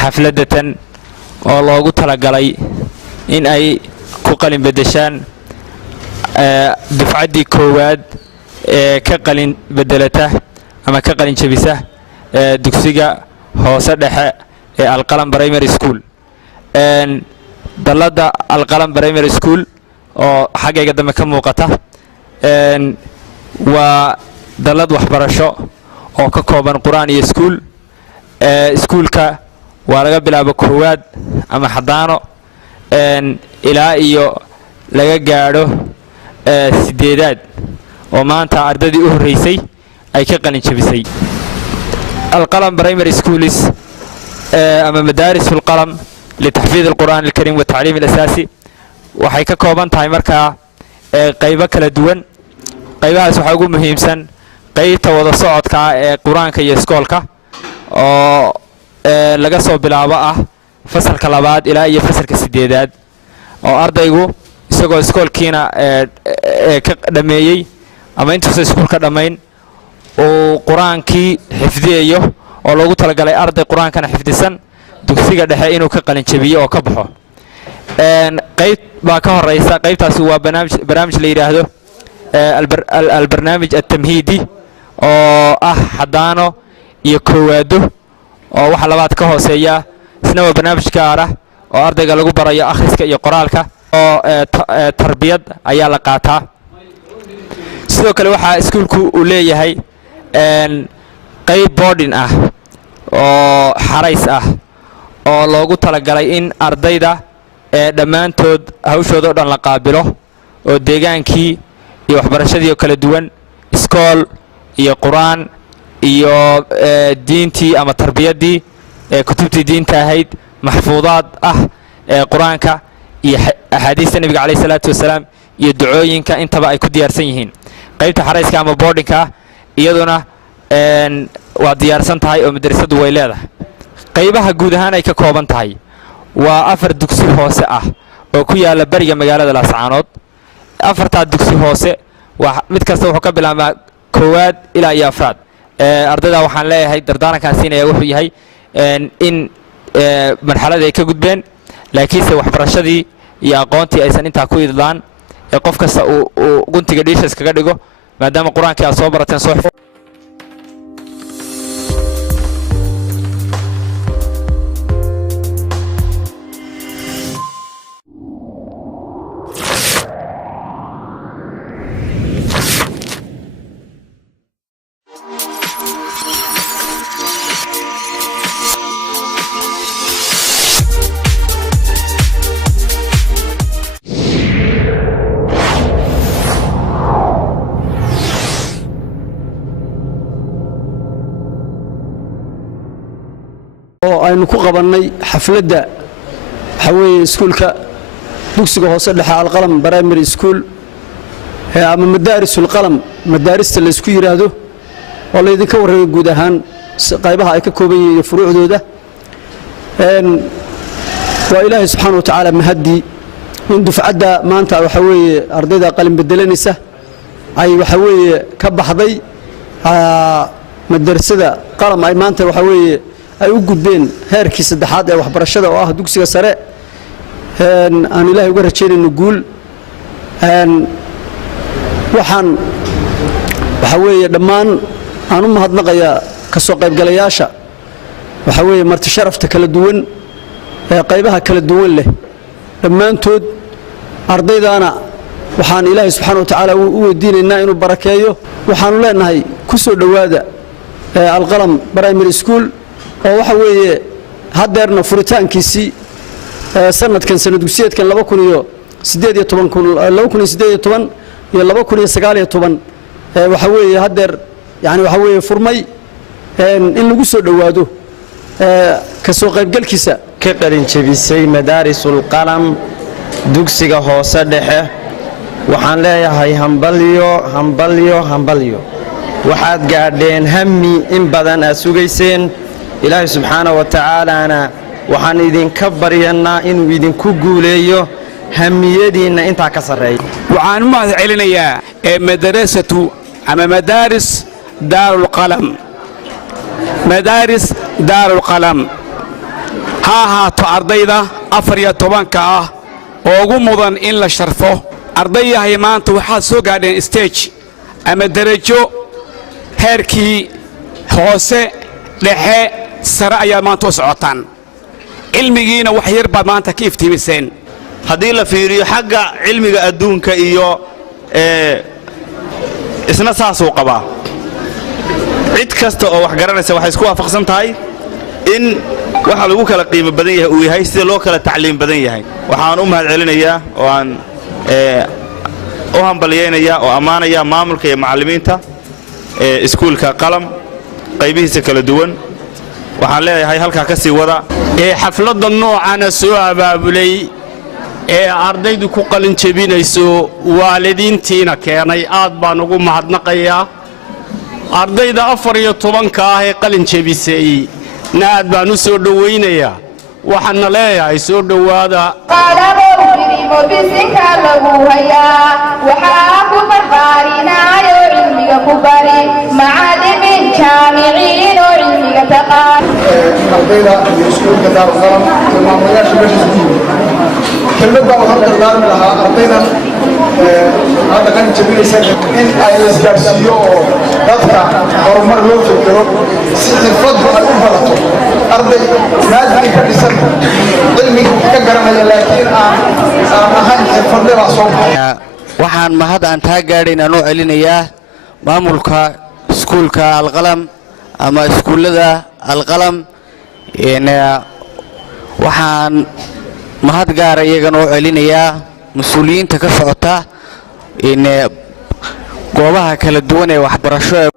xafladatan oo loogu talagalay in ay ku qalin bedeshaan dufcaddii koowaad ee ka qalin bedelata ama ka qalin jabisa dugsiga hoose dhexe ee Alqalam Primary School dalada Alqalam Primary School oo xagayga dambe ka muuqata waa dalad waxbarasho oo ka kooban quraan iyo iskuulka waa laga bilaabo koowaad ama xadaano ilaa iyo laga gaadho sideedaad oo maanta ardadii u horeysay ay ka qalin jabisay Alqalam Primary Schools ama madarisul qalam لتحفيظ القرآن الكريم والتعليم الأساسي waxay ka kooban tahay markaa qaybo kala duwan qaybahaas waxa ugu muhiimsan qaybta wada socodka ee quraanka iyo iskoolka oo laga soo bilaabo fasalka labaad ilaa iyo fasalka sideedaad oo ardaygu isagoo iskoolkiina ka dhameeyay ama intuusan iskoolka dhamayn oo quraankii xifdiyo oo loogu talagalay arday quraankana xifdisan dugsiga dhexe inuu ka qalin jabiyo oo ka baxo qayb baa ka horeysa qaybtaasi waa barnaamij la yiraahdo البرنامج التمهيدي oo xadaano iyo koowaado oo waxa labaad ka hooseeya isna waa barnaamij gaar oo ardayga lagu barayo akhriska iyo qoraalka oo tarbiyad ayaa la qaataa sidoo kale waxa iskuulku uu leeyahay qayb boarding oo xarays oo loogu talagalay in ardayda dhammaantood hawshooda oo dhan la qaabilo oo deegaankii iyo waxbarashadii kala duwan iskool iyo quraan iyo diintii ama tarbiyadii kutubtii diinta ahayd maxfuudaad quraanka iyo ahadiista nabiga kaleey salaatu wasalaam iyo ducooyinka intaba ay ku diyaarsan yihiin qaybta xarayska ama boardingka iyaduna waa diyaarsan tahay oo madrasadu way leedahay qaybaha guud ahaan ay ka kooban tahay waa 4 dugsi hoose oo ku yaala bariga magaalada Laascaanood afarta dugsi hoose waa mid kasta wuxuu ka bilaabmaa koowaad ilaa iyo afraad ardayda waxaan leeyahay dardaarankaasina wuxuu yahay in marxalada ay ka gudbeen laakiinse waxbarashadii iyo aqoontii aysan inta ku idlaan qof kasta uu guntiga dhiishas kaga dhigo maadaama quraanka ay soo barateen soo aynu ku qabanay xafladda xawee iskuulka dugsiga hoose dhexe Alqalam Primary School ama madarisul qalam madarista la isku yiraahdo oo la idinka warramay guud ahaan qaybaha ay ka kooban yihiin furuucdooda waa Ilaahay subhanahu wa ta'ala mahadi in dufcada maanta waxa weeye ardayda qalin bedelanaysa ay waxa weeye ka baxday madrasada qalam ay maanta waxa weeye ay u gudbeen heerkii saddexaad ee waxbarashada oo dugsiga sare aan Ilaahay uga rajeynayno guul waxaan waxa weeye dhammaan aan u mahadnaqayaa ka soo qaybgalayaasha waxa weeye marti sharafta kala duwan ee qaybaha kala duwan leh dhammaantood ardaydana waxaan Ilaahay subhanahu wa ta'ala u weydiinaynaa inuu barakeeyo waxaan leenahay ku soo dhawaada Alqalam Primary School oo waxa weeye hadeerna furitaankiisii sanadkan sanadugsiyeedkan 2018 iyo 2019 waxa weeye hadeer yani waxa weeye furmay in lagu soo dhawaado ka soo qaybgalkiisa ka qalin jabisay madarisul qalam dugsiga hoose dhexe waxaan leeyahay hambalyo waxaad gaadheen hammi in badan aad sugayseen Ilaahay subhanahu wa ta'ala waxaan idinka baryanaa inuu idinku guuleeyo hamiyadiina inta ka sareey waxaan ma celinayaa madrasatu ama madaris darul qalam ha ahaato ardayda 14 ah oo ugu mudan in la sharfo ardayahay maanta waxaad soo gaadheen stage ama darajo heerkii hoose dhexe sare ayaa maanta u socotaan cilmigiina wax yar baad maanta ka iftiimiseen haddii la fiiriyo xagga cilmiga adduunka iyo isna saasuu qabaa cid kasta oo wax garanaysa waxay isku waafaqsan tahay in waxa lagu kala qiimo badan yahay uu yahay sida loo kala tacliim badan yahay waxaan u mahad celinayaa oo aan u hambalyeynaya oo ammaanaya maamulka iyo macallimiinta iskuulka qalam qaybihiisa kala duwan waxaan leeyahay halkaa ka sii wada xafladda noocana soo abaabulay ardaydu ku qalin jebinayso waalidiintiina keenay aad baan ugu mahadnaqayaa ardayda 14 ah ee qalin jebisay aad baan u soo dhawaynayaa waxaana leeyahay soo dhawaada bisinka lagu hayaa waxaa ku barbaarinaayo cilmiga ku bari macallimiin jaamiciin oo cilmiga taqaan ardayda iyo iskuulka daarusalam maamulayaasha meesha isku yimid kelmad baa waxaan dardaarmi lahaa ardaydan hadda qalin jebinaysa in ay isgaarsiiyo oo dadka horumar loo fikiro si xirfaddu ay u barato arday maadii ka dhisan cilmiga ka garanaya laakiin aan ahayn xirfadle baa soo baxay waxaan mahad aan taa gaadhayn aan u celinayaa maamulka iskuulka alqalam ama iskuullada alqalam waxaan mahad gaara iyagana u celinayaa mas-uuliyiinta ka socota goobaha kala duwan ee waxbarasho ee